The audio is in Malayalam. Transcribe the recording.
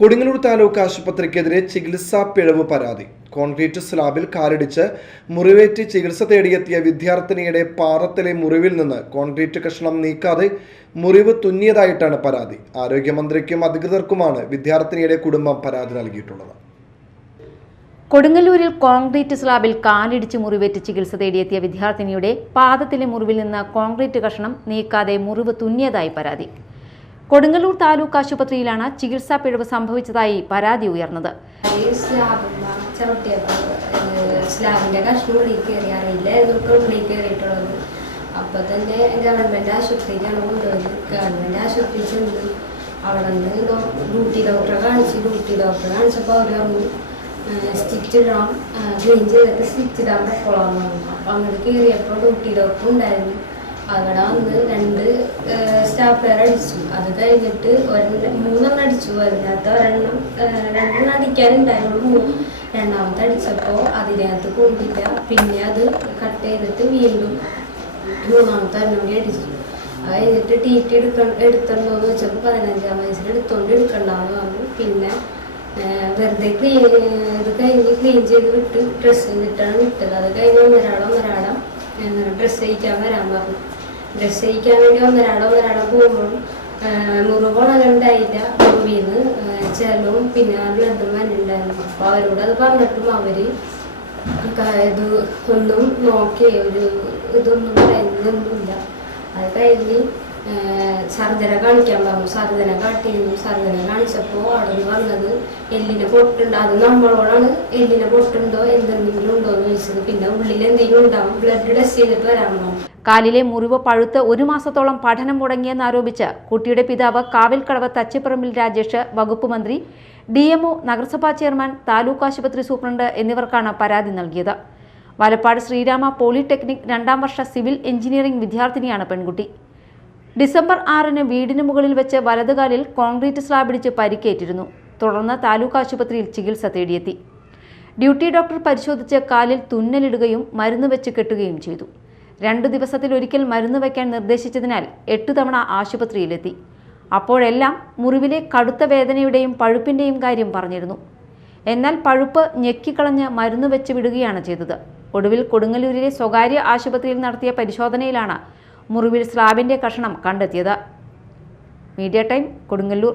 കൊടുങ്ങല്ലൂർ താലൂക്ക് ആശുപത്രിക്കെതിരെ ചികിത്സാ പിഴവ് പരാതി. കോൺക്രീറ്റ് സ്ലാബിൽ കാലിടിച്ച് മുറിവേറ്റ് ചികിത്സ തേടിയെത്തിയ വിദ്യാർത്ഥിനിയുടെ പാദത്തിലെ മുറിവിൽ നിന്ന് കോൺക്രീറ്റ് കഷണം നീക്കാതെ മുറിവ് തുന്നിയതായിട്ടാണ് പരാതി. ആരോഗ്യമന്ത്രിക്കും അധികൃതർക്കുമാണ് വിദ്യാർത്ഥിനിയുടെ കുടുംബം പരാതി നൽകിയിട്ടുള്ളത്. കൊടുങ്ങല്ലൂരിൽ കോൺക്രീറ്റ് സ്ലാബിൽ കാലിടിച്ച് മുറിവേറ്റ് ചികിത്സ തേടിയെത്തിയ വിദ്യാർത്ഥിനിയുടെ പാദത്തിലെ മുറിവിൽ നിന്ന് കോൺക്രീറ്റ് കഷണം നീക്കാതെ മുറിവ് തുന്നിയതായി പരാതി. കൊടുങ്ങല്ലൂർ താലൂക്ക് ആശുപത്രിയിലാണ് ചികിത്സാ പിഴവ് സംഭവിച്ചതായി പരാതി ഉയർന്നത്. സ്ലാബിന്റെ കഷ്ണം കയറിയില്ല കയറിയിട്ടുള്ളത്. അപ്പൊ തന്നെ ഗവൺമെന്റ് ആശുപത്രിക്കാണ് കൊണ്ടുപോയത്. ഗവൺമെന്റ് ആശുപത്രി ചെന്ന് അവിടെ നിന്ന് ഡ്യൂട്ടി ഡോക്ടറെ കാണിച്ചപ്പോൾ അവർ പറഞ്ഞു സ്റ്റിച്ച് ഇടാം, ക്ലീൻ ചെയ്തിട്ട് സ്റ്റിച്ച് ഇടാൻ പറ്റോളാം. അപ്പൊ അങ്ങോട്ട് കയറിയപ്പോൾ ഡ്യൂട്ടി ഡോക്ടർ ഉണ്ടായിരുന്നു. അവിടെ വന്ന് 2 സ്റ്റാഫ് പേർ അടിച്ചു. അത് കഴിഞ്ഞിട്ട് 3 അടിച്ചു. അതിനകത്ത് 2 അടിക്കാനുണ്ടായിരുന്നു. രണ്ടാമത്തെ അടിച്ചപ്പോൾ അതിനകത്ത് കൊണ്ടില്ല. പിന്നെ അത് കട്ട് ചെയ്തിട്ട് വീണ്ടും 3ാമത്തെ കൂടി അടിച്ചു. അത് കഴിഞ്ഞിട്ട് TT എടുത്തോന്ന് വെച്ചപ്പോൾ 15ാം വയസ്സിൽ എടുക്കണ്ടെന്ന് പറഞ്ഞു. പിന്നെ വെറുതെ ഇത് കഴിഞ്ഞ് ക്ലീൻ ചെയ്ത് വിട്ട് ഡ്രസ്സ് ചെയ്തിട്ടാണ് വിട്ടത്. അത് കഴിഞ്ഞ് ഒന്നരാടം ഡ്രസ്സ് ചെയ്യിക്കാൻ വരാൻ പറഞ്ഞു. ഡ്രസ്സ് ചെയ്യിക്കാൻ വേണ്ടി ഒന്നരാടം പോകുമ്പോൾ മുറിവുണ്ടായില്ല. മുറിവിന്ന് ചെലവും പിന്നെ ബ്ലഡും വന്നിട്ടുണ്ടായിരുന്നു. അപ്പോൾ അവരോട് അത് പറഞ്ഞിട്ടും അവർ ഇത് ഒന്നും നോക്കി ഇതൊന്നും പറയുന്നൊന്നുമില്ല. അത് കഴിഞ്ഞ് സർജനെ കാണിക്കാൻ പറഞ്ഞു. സർജനെ കാണിച്ചപ്പോൾ അവിടെ നിന്ന് വന്നത് എല്ലിന് പൊട്ടുണ്ട്. അത് നമ്മളോടാണ് എല്ലിന് പൊട്ടുണ്ടോ എന്തെങ്കിലും ഉണ്ടോ എന്ന് ചോദിച്ചത്. പിന്നെ ഉള്ളിൽ എന്തെങ്കിലും ഉണ്ടാവും, ബ്ലഡ് ടെസ്റ്റ് ചെയ്തിട്ട് വരാൻ പറഞ്ഞു. കാലിലെ മുറിവ് പഴുത്ത് 1 മാസത്തോളം പഠനം മുടങ്ങിയെന്നാരോപിച്ച് കുട്ടിയുടെ പിതാവ് കാവിൽക്കടവ് തച്ചിപ്പറമ്പിൽ രാജേഷ്, വകുപ്പ് മന്ത്രി, DMO, നഗരസഭാ ചെയർമാൻ, താലൂക്ക് ആശുപത്രി സൂപ്രണ്ട് എന്നിവർക്കാണ് പരാതി നൽകിയത്. വലപ്പാട് ശ്രീരാമ പോളിടെക്നിക് 2ാം വർഷ സിവിൽ എഞ്ചിനീയറിംഗ് വിദ്യാർത്ഥിനിയാണ് പെൺകുട്ടി. ഡിസംബർ 6-ന് വീടിന് മുകളിൽ വെച്ച് വലതുകാലിൽ കോൺക്രീറ്റ് സ്ലാബിടിച്ച് പരിക്കേറ്റിരുന്നു. തുടർന്ന് താലൂക്ക് ആശുപത്രിയിൽ ചികിത്സ തേടിയെത്തി. ഡ്യൂട്ടി ഡോക്ടർ പരിശോധിച്ച് കാലിൽ തുന്നലിടുകയും മരുന്ന് വെച്ച് കെട്ടുകയും ചെയ്തു. 2 ദിവസത്തിലൊരിക്കൽ മരുന്ന് വയ്ക്കാൻ നിർദ്ദേശിച്ചതിനാൽ 8 തവണ ആശുപത്രിയിലെത്തി. അപ്പോഴെല്ലാം മുറിവിലെ കടുത്ത വേദനയുടെയും പഴുപ്പിൻ്റെയും കാര്യം പറഞ്ഞിരുന്നു. എന്നാൽ പഴുപ്പ് ഞെക്കിക്കളഞ്ഞ് മരുന്ന് വെച്ച് വിടുകയാണ് ചെയ്തത്. ഒടുവിൽ കൊടുങ്ങല്ലൂരിലെ സ്വകാര്യ ആശുപത്രിയിൽ നടത്തിയ പരിശോധനയിലാണ് മുറിവിൽ സ്ലാബിൻ്റെ കഷണം കണ്ടെത്തിയത്. Media time, Kodungallur.